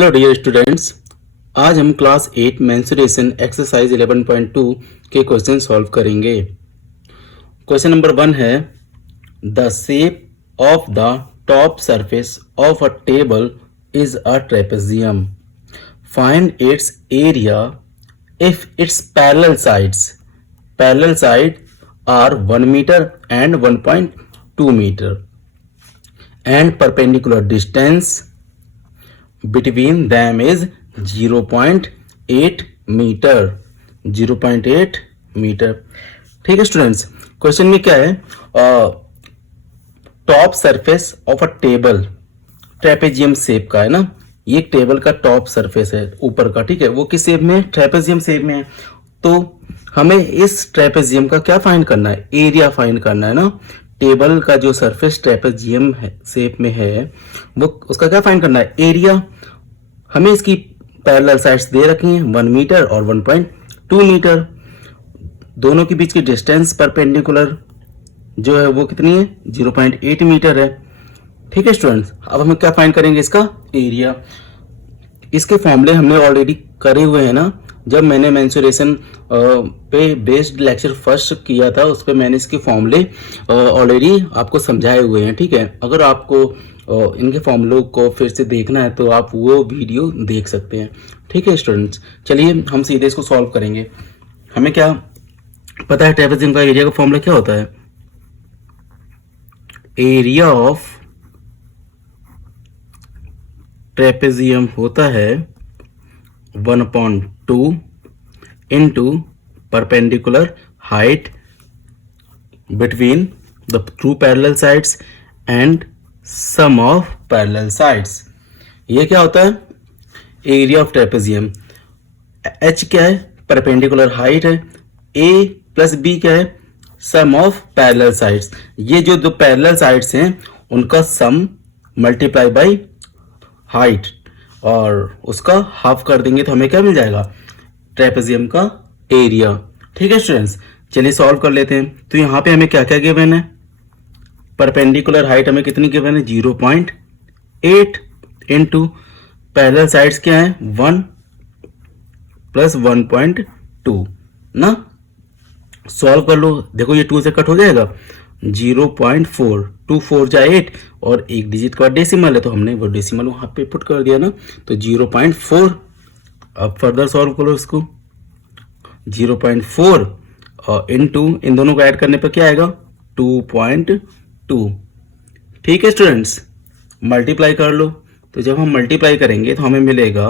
Hello dear students, आज हम class 8 mensuration exercise 11.2 के क्वेश्चन सॉल्व करेंगे। क्वेश्चन नंबर 1 है the shape of the top surface of a table is a trapezium. Find its area if its parallel side are 1 metre and 1.2 metre and perpendicular distance between them is 0.8 metre. 0.8 metre. ठीक है students, question में क्या है, top surface of a table trapezium shape का है ना। ये एक टेबल का टॉप सरफेस है ऊपर का, ठीक है। वो किस शेप में है? ट्रेपेजियम शेप में है। तो हमें इस ट्रेपेजियम का क्या फाइंड करना है? एरिया फाइंड करना है ना। टेबल का जो सरफेस ट्रेपेजियम शेप में है वो उसका क्या फाइंड करना है? एरिया। हमें इसकी पैरेलल साइड्स दे रखी हैं 1 मीटर और 1.2 मीटर। दोनों के बीच की डिस्टेंस परपेंडिकुलर जो है वो कितनी है? 0.8 मीटर है। ठीक है स्टूडेंट्स, अब हम क्या फाइंड करेंगे? इसका एरिया। इसके फॉर्मूले हमने ऑलरेडी करे हुए हैं ना। जब मैंने मेंसुरेशन पे बेस्ड लेक्चर फर्स्ट किया था उस पर मैंने इसके फॉर्मूले ऑलरेडी आपको समझाए हुए हैं, ठीक है। अगर आपको इनके फॉर्मूलों को फिर से देखना है तो आप वो वीडियो देख सकते हैं, ठीक है स्टूडेंट्स। चलिए हम सीधे इसको सॉल्व करेंगे। हमें क्या पता है ट्रेपेजियम का एरिया का फॉर्मूला क्या होता है? एरिया ऑफ ट्रेपेजियम होता है 1/2 into perpendicular height between the two parallel sides and sum of parallel sides। ये क्या होता है? Area of trapezium. h क्या है? परपेंडिकुलर हाइट है। a प्लस b क्या है? सम ऑफ पैरेलल साइड्स। ये जो दो पैरेलल साइड्स हैं उनका सम मल्टीप्लाई बाई हाइट और उसका हाफ कर देंगे तो हमें क्या मिल जाएगा? ट्रेपेजियम का एरिया। ठीक है स्टूडेंट्स, चलिए सॉल्व कर लेते हैं। तो यहाँ पे हमें क्या क्या गिवन है? परपेंडिकुलर हाइट हमें कितनी गिवन है? 0.8 इंटू पैरेलल साइड्स क्या है? 1 प्लस 1.2 ना। सॉल्व कर लो, देखो ये 2 से कट हो जाएगा। 0.4 2 4 जा 8 और एक डिजिट का डेसिमल है तो हमने वो डेसिमल वहां पे पुट कर दिया ना, तो 0.4। अब फर्दर सॉल्व करो इसको। 0.4 और इनटू इन दोनों को ऐड करने पर क्या आएगा? 2.2। ठीक है स्टूडेंट्स, मल्टीप्लाई कर लो। तो जब हम मल्टीप्लाई करेंगे तो हमें मिलेगा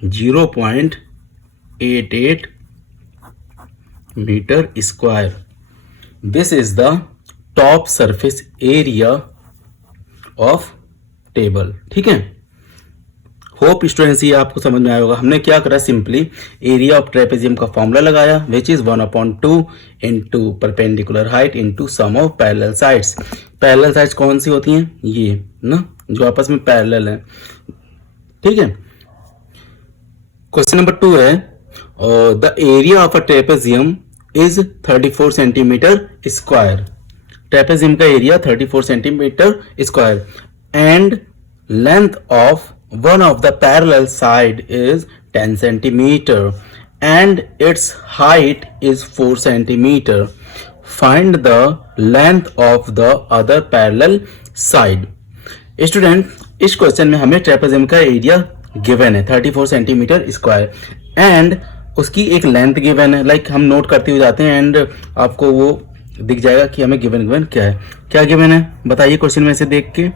0.88 metre square. This is the top surface area of table. ठीक है, होप स्टूडेंट्स ये आपको समझ में आया होगा। हमने क्या करा? सिंपली एरिया ऑफ ट्रेपेजियम का फॉर्मूला लगाया which is 1/2 into perpendicular height into sum of parallel sides. Parallel sides कौन सी होती हैं? ये ना, जो आपस में पैरेलल है। ठीक है, क्वेश्चन नंबर 2 है the area of a trapezium is 34 centimetre square. Trapezium का area 34 centimetre square and length of one of the parallel side is 10 centimeter and its height is 4 centimeter. Find the length of the other parallel side. Student, इस question में हमें trapezium का area given है 34 centimetre square and उसकी एक length given है। Like हम note करते हुए जाते हैं एंड आपको वो दिख जाएगा कि हमें गिवन क्या है। क्या गिवन है बताइए क्वेश्चन में से देख के।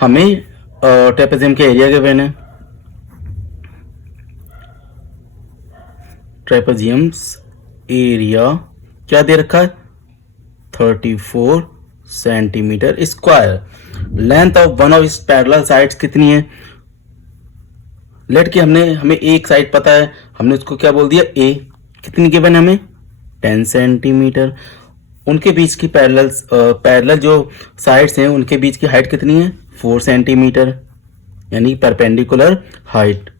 हमें ट्रेपेजियम के एरिया गिवन है। ट्रेपेजियम्स एरिया क्या दे रखा है? 34 centimetre square. Length of one of इस पैरेलल साइड्स कितनी है? लेट के हमें एक साइड पता है, हमने उसको क्या बोल दिया? ए। कितनी गिवन है हमें? 10 सेंटीमीटर। उनके बीच की पैरेलल जो साइड्स हैं उनके बीच की हाइट कितनी है? 4 सेंटीमीटर, यानी परपेंडिकुलर हाइट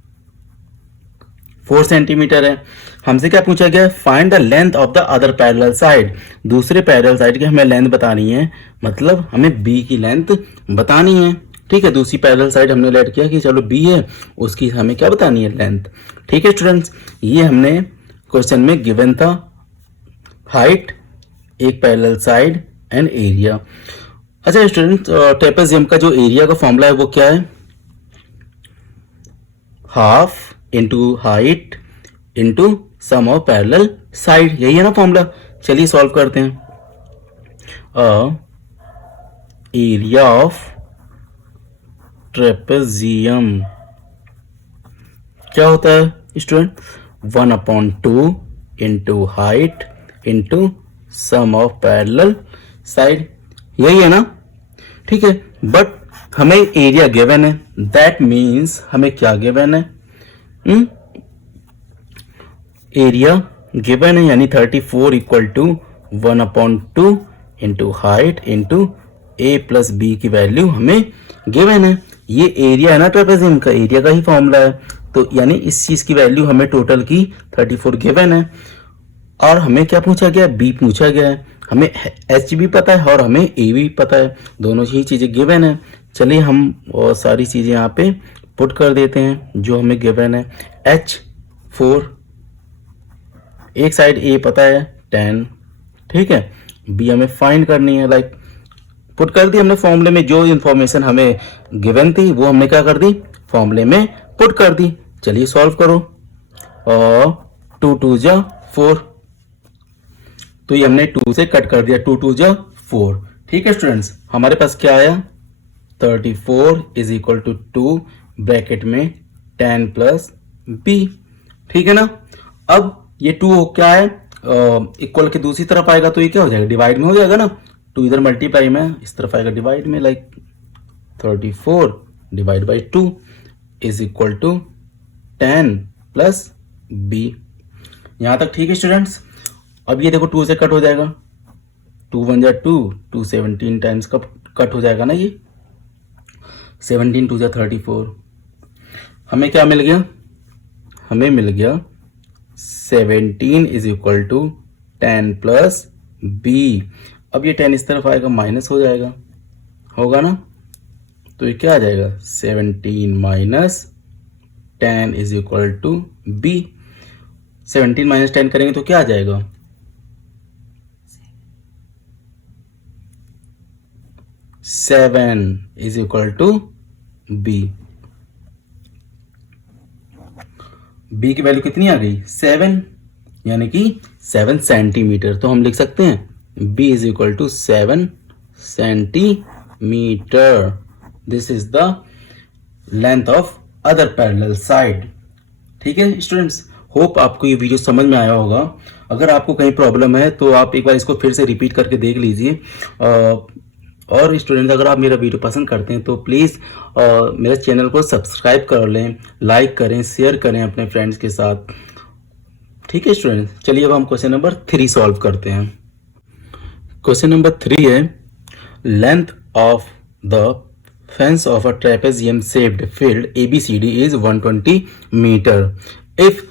4 सेंटीमीटर है। हमसे क्या पूछा गया? Find the length of the other parallel side. दूसरे पैरेलल साइड की हमें लेंथ बतानी है, मतलब हमें बी की लेंथ बतानी है। ठीक है, दूसरी पैरेलल साइड हमने लेट किया कि चलो बी है, उसकी हमें क्या बतानी है, लेंथ। ठीक है स्टूडेंट्स, ये हमने क्वेश्चन में गिवन था, हाइट, एक पैरेलल साइड एंड एरिया। अच्छा स्टूडेंट्स, ट्रेपेजियम का जो एरिया का फॉर्मूला है वो क्या है, half into height into sum of parallel side, यही है ना फॉर्मूला। चलिए सॉल्व करते हैं। एरिया ऑफ ट्रेपेजियम क्या होता है student, 1/2 into height into sum of parallel side, यही है ना। ठीक है, बट हमें एरिया गिवन है, दैट मीन्स हमें क्या गिवन है, एरिया गिवन है, यानी 34 equal to 1/2 into height into A plus B की वैल्यू हमें गिवन है। ये एरिया है ना ट्रेपेजियम का, एरिया का ही फॉर्मूला है, तो यानी इस चीज की वैल्यू हमें टोटल की 34 गिवन है। और हमें क्या पूछा गया, बी पूछा गया है, हमें एच भी पता है और हमें ए भी पता है, दोनों ही चीजें गिवन है। चलिए हम और सारी चीजें यहाँ पे पुट कर देते हैं जो हमें गिवन है। H4, एक साइड ए पता है 10, ठीक है, बी हमें फाइंड करनी है, लाइक पुट कर दी हमने फॉर्मूले में, जो इंफॉर्मेशन हमें गिवन थी वो हमने क्या कर दी, फॉर्मूले में पुट कर दी। चलिए सॉल्व करो, और 2 2 जा 4, तो ये हमने 2 से कट कर दिया, 2 2 जा 4। ठीक है स्टूडेंट्स, हमारे पास क्या आया, 34 इज इक्वल टू 2 ब्रैकेट में 10 प्लस बी। ठीक है ना। अब ये 2 क्या है, इक्वल के दूसरी तरफ आएगा तो ये क्या हो जाएगा, डिवाइड में हो जाएगा ना। 2 इधर मल्टीप्लाई में, इस तरफ आएगा डिवाइड में, like 34 divide by 2 is equal to 10 plus B. यहां तक ठीक है स्टूडेंट्स। अब ये देखो 2 से कट हो जाएगा, 2 1 जा 2, 2 17 टाइम्स कट हो जाएगा ना, ये 17 2 जा 34। हमें क्या मिल गया, हमें मिल गया 17 is equal to 10 plus B. अब ये 10 इस तरफ आएगा, माइनस हो जाएगा, होगा ना, तो ये क्या आ जाएगा, 17 minus 10 is equal to B. 17 minus 10 करेंगे तो क्या आ जाएगा, 7 is equal to B. B की वैल्यू कितनी आ गई, 7, यानी कि 7 सेंटीमीटर। तो हम लिख सकते हैं b is equal to 7 centimetre. This is the length of other parallel side. ठीक है स्टूडेंट्स, होप आपको ये वीडियो समझ में आया होगा। अगर आपको कहीं प्रॉब्लम है तो आप एक बार इसको फिर से रिपीट करके देख लीजिए। और स्टूडेंट्स, अगर आप मेरा वीडियो पसंद करते हैं तो प्लीज़ मेरे चैनल को सब्सक्राइब कर लें, लाइक करें, शेयर करें अपने फ्रेंड्स के साथ। ठीक है स्टूडेंट्स, चलिए अब हम क्वेश्चन नंबर 3 सॉल्व करते हैं। क्वेश्चन नंबर 3 है, length of the fence of a trapezium shaped field ABCD is 120 metre if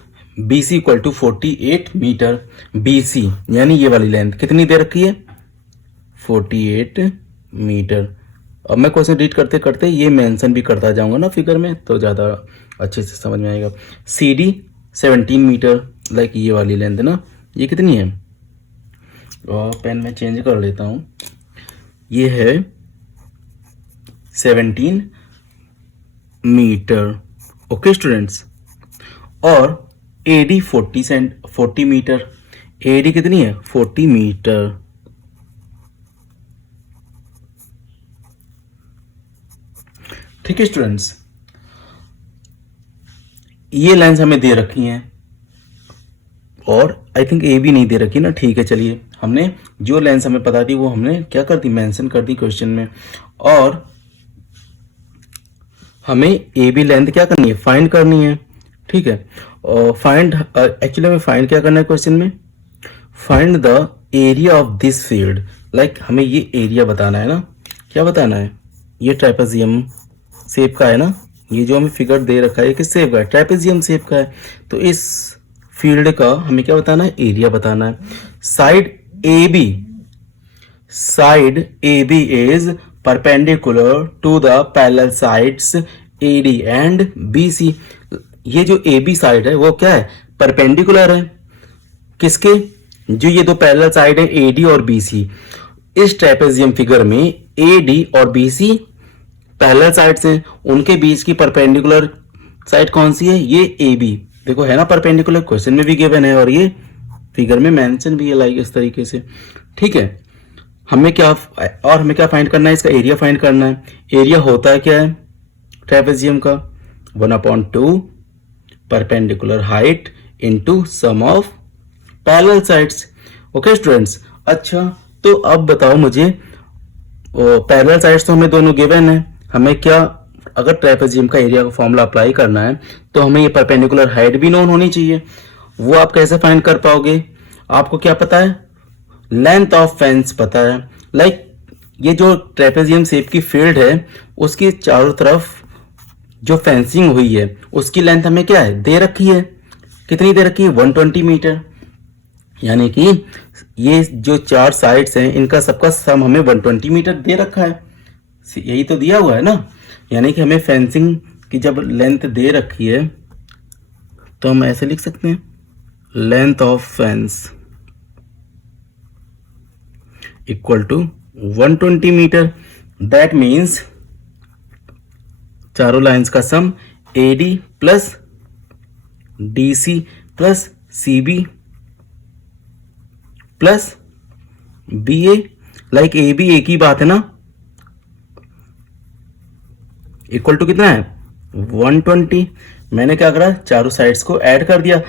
BC equal to 48 metre. BC यानी ये वाली लेंथ कितनी दे रखी है, 48 मीटर। अब मैं क्वेश्चन रीड करते करते ये मेंशन भी करता जाऊंगा ना फिगर में, तो ज़्यादा अच्छे से समझ में आएगा। CD 17 मीटर, लाइक ये वाली लेंथ ना, ये कितनी है, और पेन में चेंज कर लेता हूँ, ये है 17 मीटर। ओके स्टूडेंट्स, और AD 40 मीटर। AD कितनी है, 40 मीटर। ठीक है स्टूडेंट्स, ये लाइंस हमें दे रखी हैं और आई थिंक ए भी नहीं दे रखी ना। ठीक है, चलिए हमने जो लेंस हमें पता थी वो हमने क्या कर दी, मेंशन कर दी क्वेश्चन में। और हमें ए बी लेंथ क्या करनी है, फाइंड करनी है। ठीक है, और फाइंड एक्चुअली हमें फाइंड क्या करना है क्वेश्चन में, find the area of this field. Like हमें ये एरिया बताना है ना, क्या बताना है, ये ट्रेपेजियम शेप का है ना, ये जो हमें फिगर दे रखा है किस शेप का है, ट्रेपेजियम शेप का है। तो इस फील्ड का हमें क्या बताना है, एरिया बताना है। Side A B is perpendicular to the parallel sides AD and BC। ये जो AB साइड है वो क्या है, परपेंडिकुलर है किसके, जो ये दो पैरेलल साइड है AD और BC। इस ट्रेपेजियम फिगर में AD और BC पैरेलल साइड्स हैं, उनके बीच की परपेंडिकुलर साइड कौन सी है, ये AB। देखो है ना परपेंडिकुलर, क्वेश्चन में भी गिवन है और ये फिगर में मेंशन भी है लाइक इस तरीके से। ठीक है, हमें क्या फाइंड करना है, इसका एरिया फाइंड करना है। एरिया होता है क्या है ट्रेपेजियम का, 1/2 perpendicular height into sum of parallel sides. Okay students, अच्छा तो अब बताओ मुझे, पैरेलल साइड्स तो हमें दोनों गिवन है, हमें क्या, अगर ट्रेपेजियम का एरिया का फॉर्मूला अप्लाई करना है तो हमें ये परपेंडिकुलर हाइट भी नोन होनी चाहिए। वो आप कैसे फाइंड कर पाओगे, आपको क्या पता है, लेंथ ऑफ फेंस पता है। लाइक ये जो ट्रेपेजियम शेप की फील्ड है उसके चारों तरफ जो फेंसिंग हुई है उसकी लेंथ हमें क्या है दे रखी है, कितनी दे रखी है, 120 मीटर। यानी कि ये जो चार साइड्स हैं इनका सबका सम हमें 120 मीटर दे रखा है, यही तो दिया हुआ है ना। यानी कि हमें फेंसिंग की जब लेंथ दे रखी है तो हम ऐसे लिख सकते हैं, length of fence equal to 120 metre. That means चारों लाइंस का sum AD plus DC plus CB plus BA। Like AB एक ही बात है ना, इक्वल टू कितना है 120। मैंने क्या करा, चारों साइड्स को ऐड कर दिया,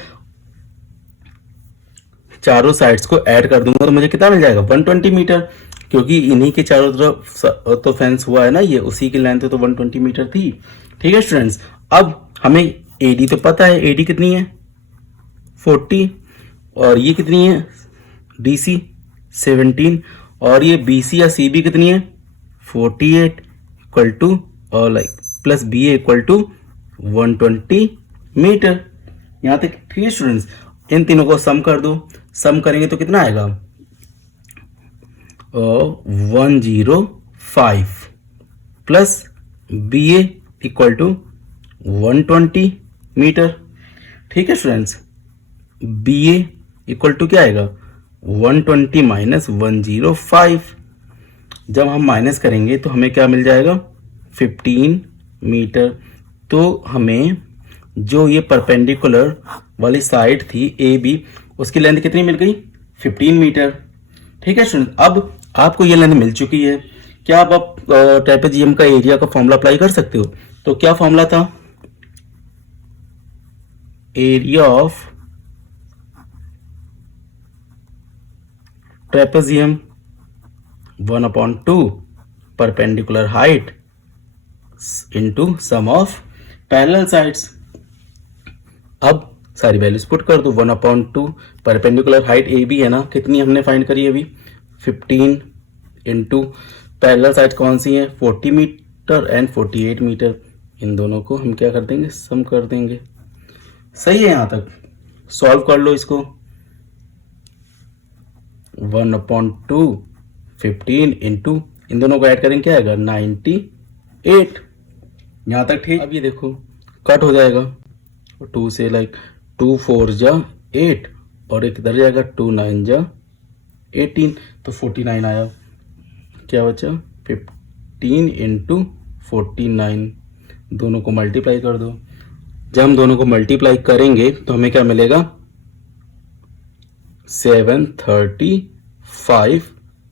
चारों साइड्स को ऐड कर दूंगा तो मुझे कितना मिल जाएगा 120 मीटर, क्योंकि इन्हीं के चारों तरफ तो फेंस हुआ है ना, ये उसी की लेंथ तो 120 मीटर थी। ठीक है स्टूडेंट्स, अब हमें AD तो पता है, AD कितनी है 40, और ये कितनी है DC 17, और ये BC या CB कितनी है 48 इक्वल टू और like plus BA equal to 120 metre. यहाँ तक ठीक है स्टूडेंट्स, इन तीनों को सम कर दो, सम करेंगे तो कितना आएगा 105 plus BA equal to 120 metre. ठीक है स्टूडेंट्स, BA इक्वल टू क्या आएगा 120 माइनस 105। जब हम माइनस करेंगे तो हमें क्या मिल जाएगा 15 मीटर। तो हमें जो ये परपेंडिकुलर वाली साइड थी AB, उसकी लेंथ कितनी मिल गई 15 मीटर। ठीक है स्टूडेंट, अब आपको ये लेंथ मिल चुकी है, क्या आप ट्रेपेजियम का एरिया का फॉर्मूला अप्लाई कर सकते हो। तो क्या फॉर्मूला था, area of trapezium 1/2 perpendicular height into sum of parallel sides. अब सारी वैल्यूज पुट कर दो, 1/2 परपेंडिकुलर हाइट AB है ना, कितनी हमने फाइंड करी अभी 15 इंटू पैरेलल साइड कौन सी है 40 मीटर एंड 48 मीटर। इन दोनों को हम क्या कर देंगे, सम कर देंगे। सही है, यहाँ तक सॉल्व कर लो इसको, 1/2 15 इंटू इन दोनों को ऐड करेंगे क्या आएगा 98। यहाँ तक ठीक। अब ये देखो कट हो जाएगा, 2 से लाइक 2 4 जा 8 और एक इधर जाएगा 2 9 जा 18, तो 49 आया। क्या बचा 15 इंटू 49, दोनों को मल्टीप्लाई कर दो। जब हम दोनों को मल्टीप्लाई करेंगे तो हमें क्या मिलेगा 735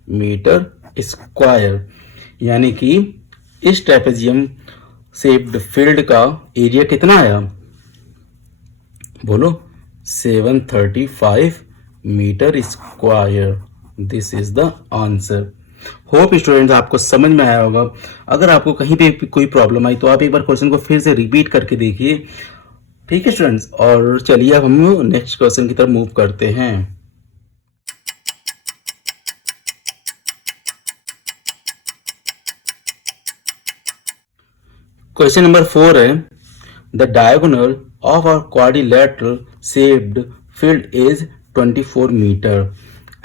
मीटर स्क्वायर। यानी कि इस ट्रेपेजियम शेप्ड फील्ड का एरिया कितना आया, बोलो 735 metre square. This is the answer. Hope students आपको समझ में आया होगा। अगर आपको कहीं पे कोई प्रॉब्लम आई तो आप एक बार क्वेश्चन को फिर से रिपीट करके देखिए। ठीक है स्टूडेंट्स, और चलिए अब हम नेक्स्ट क्वेश्चन की तरफ मूव करते हैं। क्वेश्चन नंबर 4 है, the diagonal of a quadrilateral shaped field is 24 metre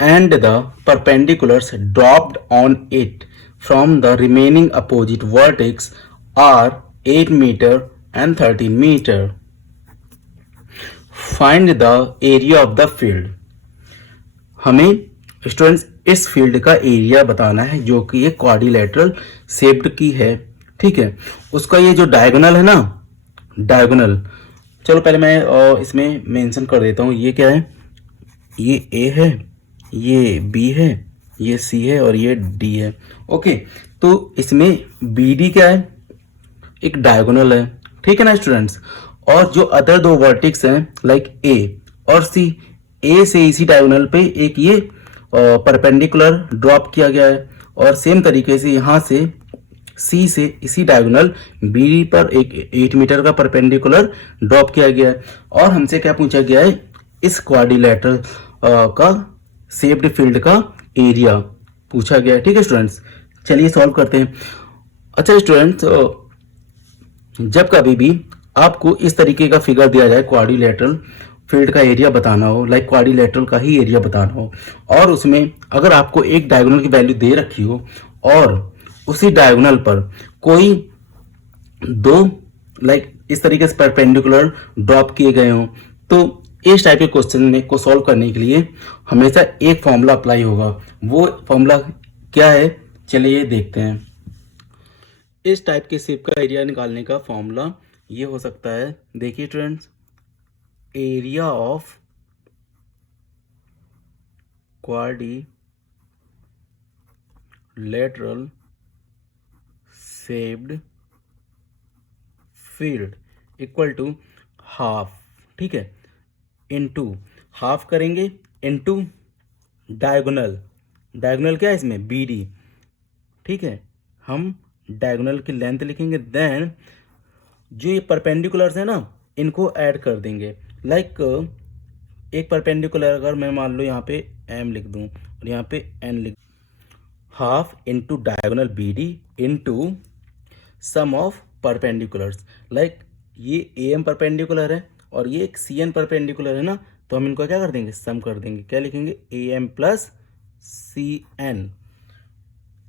and the perpendiculars dropped on it from the remaining opposite vertex are 8 meter and 13 meter. Find the area of the field. हमें students इस field का area बताना है जो कि ये quadrilateral shaped की है, ठीक है। उसका ये जो डायगोनल है ना, डायगोनल, चलो पहले मैं इसमें मेंशन कर देता हूँ। ये क्या है, ये ए है, ये बी है, ये सी है और ये डी है। ओके, तो इसमें बी डी क्या है, एक डायगोनल है, ठीक है ना स्टूडेंट्स। और जो अदर दो वर्टिक्स हैं लाइक ए और सी, ए से इसी डायगोनल पे एक ये परपेंडिकुलर ड्रॉप किया गया है और सेम तरीके से यहाँ से सी से इसी डायगोनल बी पर एक 8 मीटर का परपेंडिकुलर ड्रॉप किया गया है। और हमसे क्या पूछा गया है, इस क्वाड्रिलेटरल का शेप्ड फील्ड का एरिया पूछा गया है, ठीक है स्टूडेंट्स। चलिए सॉल्व करते हैं। अच्छा स्टूडेंट्स, जब कभी भी आपको इस तरीके का फिगर दिया जाए, क्वाड्रिलेटरल फील्ड का एरिया बताना हो, लाइक क्वाड्रिलेटरल का ही एरिया बताना हो, और उसमें अगर आपको एक डायगोनल की वैल्यू दे रखी हो और उसी डायगोनल पर कोई दो लाइक इस तरीके से परपेंडिकुलर ड्रॉप किए गए हों, तो इस टाइप के क्वेश्चन को सॉल्व करने के लिए हमेशा एक फॉर्मूला अप्लाई होगा। वो फॉर्मूला क्या है, चलिए देखते हैं। इस टाइप के शेप का एरिया निकालने का फॉर्मूला ये हो सकता है, देखिए students, area of quadrilateral shaped field equal to half, ठीक है, इनटू हाफ करेंगे इनटू डायगोनल, डायगोनल क्या है इसमें, बी डी, ठीक है। हम डायगोनल की लेंथ लिखेंगे, देन जो ये परपेंडिकुलर्स है ना इनको ऐड कर देंगे। लाइक एक परपेंडिकुलर अगर मैं मान लो यहाँ पे एम लिख दूँ और यहाँ पे एन लिख, half into diagonal B D into sum of perpendiculars. Like ये ए एम परपेंडिकुलर है और ये एक सी एन परपेंडिकुलर है ना, तो हम इनको क्या कर देंगे, सम कर देंगे। क्या लिखेंगे, A M plus C N.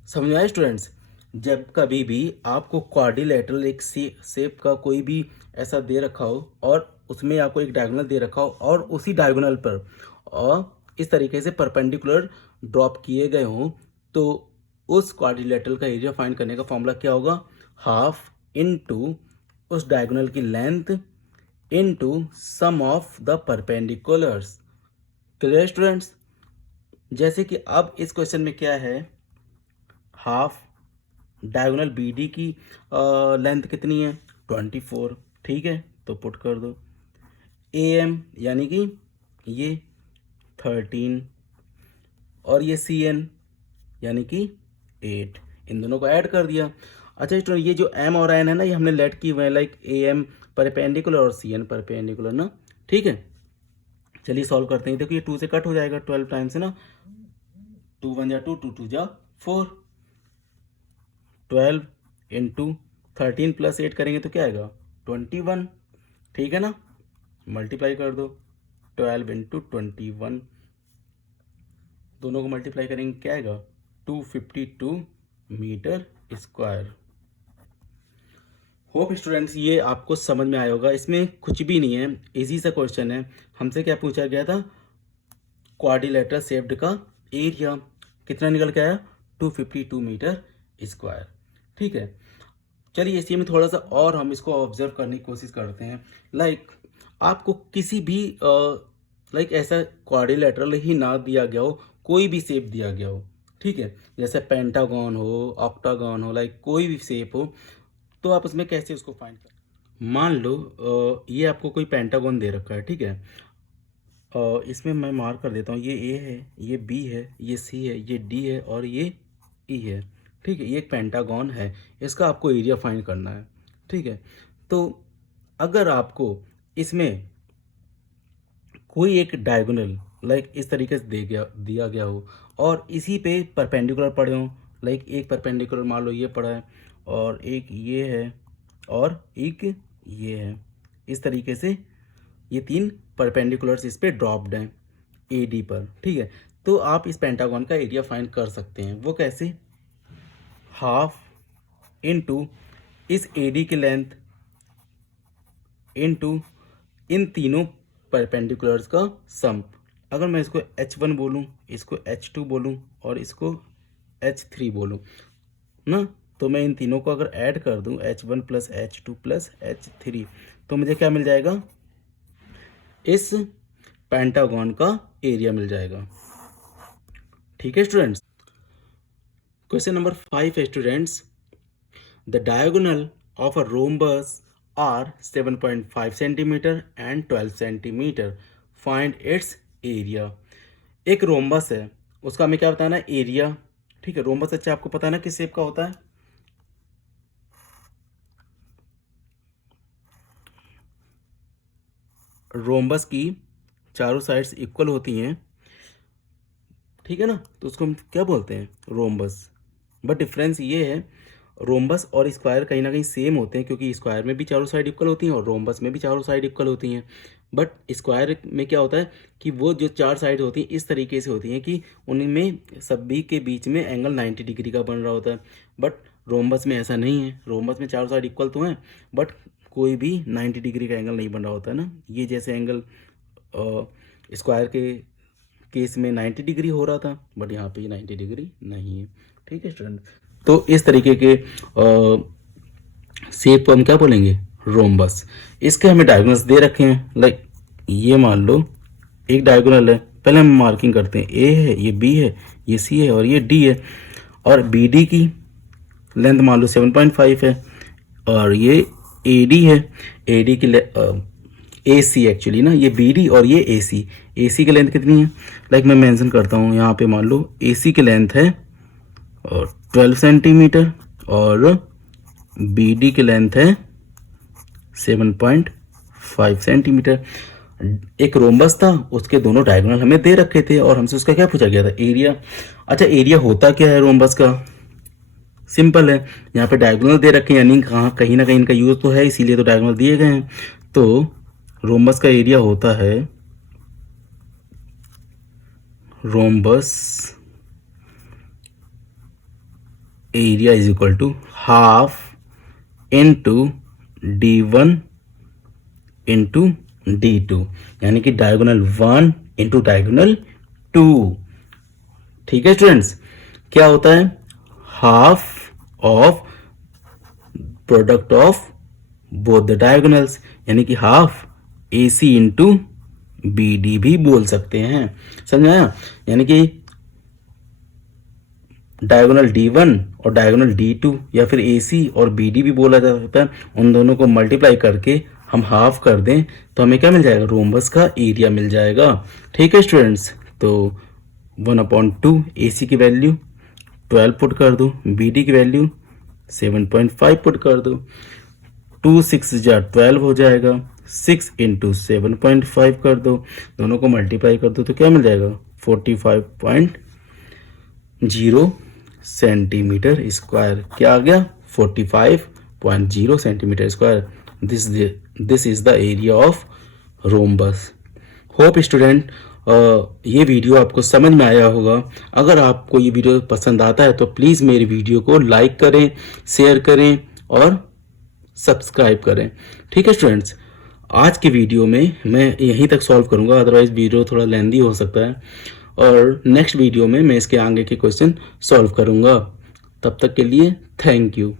समझ में आया स्टूडेंट्स। जब कभी भी आपको क्वाड्रिलेटरल एक शेप का कोई भी ऐसा दे रखा हो और उसमें आपको एक डायगोनल दे रखा हो और उसी डायगोनल पर और इस तरीके से परपेंडिकुलर ड्रॉप किए गए हों, तो उस क्वाड्रिलेटरल का एरिया फाइंड करने का फॉर्मूला क्या होगा, हाफ इनटू उस डायगोनल की length into sum of the perpendiculars. Clear students. जैसे कि अब इस क्वेश्चन में क्या है, हाफ डायगोनल बी डी की लेंथ कितनी है, 24, ठीक है, तो पुट कर दो। ए एम यानी कि ये 13 और ये सी एन यानी कि 8, इन दोनों को ऐड कर दिया। अच्छा स्टूडेंट, ये जो एम और एन है ना, ये हमने लेट की हुए हैं, लाइक ए एम परपेंडिकुलर और सी एन परपेंडिकुलर ना, ठीक है। चलिए सॉल्व करते हैं। देखो ये 2 से कट हो जाएगा 12 टाइम्स है ना, 2 1 जा 2, 2 2 जा 4, 12 इंटू 13 प्लस 8 करेंगे तो क्या आएगा, 21, ठीक है ना। मल्टीप्लाई कर दो, 12 इंटू 21, दोनों को मल्टीप्लाई करेंगे क्या आएगा, 252 मीटर स्क्वायर। होप स्टूडेंट्स ये आपको समझ में आया होगा। इसमें कुछ भी नहीं है, इजी सा क्वेश्चन है। हमसे क्या पूछा गया था, क्वाड्रिलेटरल शेप्ड का एरिया कितना निकल के आया, 252 मीटर स्क्वायर, ठीक है। चलिए इसी में थोड़ा सा और हम इसको ऑब्जर्व करने की कोशिश करते हैं। लाइक आपको किसी भी लाइक ऐसा क्वाड्रिलेटरल ही ना दिया गया हो, कोई भी शेप दिया गया हो, ठीक है, जैसे पेंटागन हो, ऑक्टागन हो, लाइक कोई भी शेप हो, तो आप उसमें कैसे उसको फाइंड करें। मान लो ये आपको कोई पेंटागन दे रखा है, ठीक है, इसमें मैं मार्क कर देता हूँ, ये ए है, ये बी है, ये सी है, ये डी है और ये ई है, ठीक है। ये एक पेंटागन है, इसका आपको एरिया फाइंड करना है, ठीक है। तो अगर आपको इसमें कोई एक डायगोनल लाइक इस तरीके से दिया गया हो और इसी पे परपेंडिकुलर पड़े हों, लाइक एक परपेंडिकुलर मान लो ये पड़ा है और एक ये है और एक ये है, इस तरीके से ये 3 परपेंडिकुलर्स इस पे ड्रॉप्ड हैं ए डी पर, ठीक है। तो आप इस पेंटागन का एरिया फाइंड कर सकते हैं। वो कैसे, हाफ इनटू इस एडी की लेंथ इनटू इन तीनों परपेंडिकुलर्स का सम। अगर मैं इसको h1 बोलूँ, इसको h2 बोलूँ और इसको h3 बोलूँ ना, तो मैं इन तीनों को अगर ऐड कर दूँ h1 plus h2 plus h3 तो मुझे क्या मिल जाएगा, इस पेंटागन का एरिया मिल जाएगा। ठीक है स्टूडेंट्स। क्वेश्चन नंबर 5 है students, the diagonal of a rhombus are 7.5 centimetre and 12 centimetre, find its area. एक रोम्बस है, उसका हमें क्या बताना है, एरिया। ठीक है, रोम्बस अच्छा आपको पता है ना किस शेप का होता है, रोम्बस की चारों साइड्स इक्वल होती हैं, ठीक है ना, तो उसको हम क्या बोलते हैं, रोम्बस। बट डिफरेंस ये है, रोम्बस और स्क्वायर कहीं ना कहीं सेम होते हैं, क्योंकि स्क्वायर में भी चारों साइड इक्वल होती हैं और रोम्बस में भी चारों साइड इक्वल होती हैं। बट स्क्वायर में क्या होता है कि वो जो चार साइड होती हैं इस तरीके से होती हैं कि उनमें सभी के बीच में एंगल 90 डिग्री का बन रहा होता है। बट रोम्बस में ऐसा नहीं है, रोम्बस में चारों साइड इक्वल तो हैं बट कोई भी 90 डिग्री का एंगल नहीं बन रहा होता है ना। ये जैसे एंगल स्क्वायर के केस में 90 डिग्री हो रहा था, बट यहाँ पे 90 डिग्री नहीं है। ठीक है स्टूडेंट, तो इस तरीके के शेप को हम क्या बोलेंगे, रोम्बस। इसके हमें डायगोनल्स दे रखे हैं, लाइक ये मान लो एक डायगोनल है, पहले हम मार्किंग करते हैं, ए है, ये बी है, ये सी है और ये डी है। और बी डी की लेंथ मान लो 7.5 है और ये ए डी है, ए डी की ए सी एक्चुअली ना, ये बी डी और ये ए सी की लेंथ कितनी है, लाइक मैं मेंशन करता हूँ यहाँ पे, मान लो ए सी की लेंथ है और 12 सेंटीमीटर और बी डी की लेंथ है 7.5 सेंटीमीटर। एक रोम्बस था, उसके दोनों डायगोनल हमें दे रखे थे और हमसे उसका क्या पूछा गया था, एरिया। अच्छा, एरिया होता क्या है रोम्बस का, सिंपल है, यहाँ पे डायगोनल दे रखे हैं, यानी कहीं ना कहीं इनका यूज तो है, इसीलिए तो डायगोनल दिए गए हैं। तो रोम्बस का एरिया होता है, rhombus area is equal to half into D1 into D2, यानी कि डायगोनल 1 इंटू डायगोनल 2। ठीक है स्टूडेंट्स, क्या होता है, half of product of both the diagonals, यानी कि हाफ AC इंटू BD भी बोल सकते हैं, समझाया। यानी कि डायगोनल D1 और डायगोनल D2 या फिर AC और BD भी बोला जा सकता है, उन दोनों को मल्टीप्लाई करके हम हाफ कर दें तो हमें क्या मिल जाएगा, रोम्बस का एरिया मिल जाएगा। ठीक है स्टूडेंट्स, तो 1/2 AC की वैल्यू 12 पुट कर दो, BD की वैल्यू 7.5 पुट कर दो, 2 6 जा 12 हो जाएगा, 6 इंटू 7.5 कर दो, दोनों को मल्टीप्लाई कर दो तो क्या मिल जाएगा, 45.0 सेंटीमीटर स्क्वायर। क्या आ गया, 45.0 centimetre square. This is the area of rhombus. Hope student ये वीडियो आपको समझ में आया होगा। अगर आपको ये वीडियो पसंद आता है तो प्लीज़ मेरी वीडियो को लाइक करें, शेयर करें और सब्सक्राइब करें। ठीक है स्टूडेंट्स, आज के वीडियो में मैं यहीं तक सॉल्व करूंगा, अदरवाइज वीडियो थोड़ा लेंदी हो सकता है, और नेक्स्ट वीडियो में मैं इसके आगे के क्वेश्चन सॉल्व करूंगा। तब तक के लिए थैंक यू।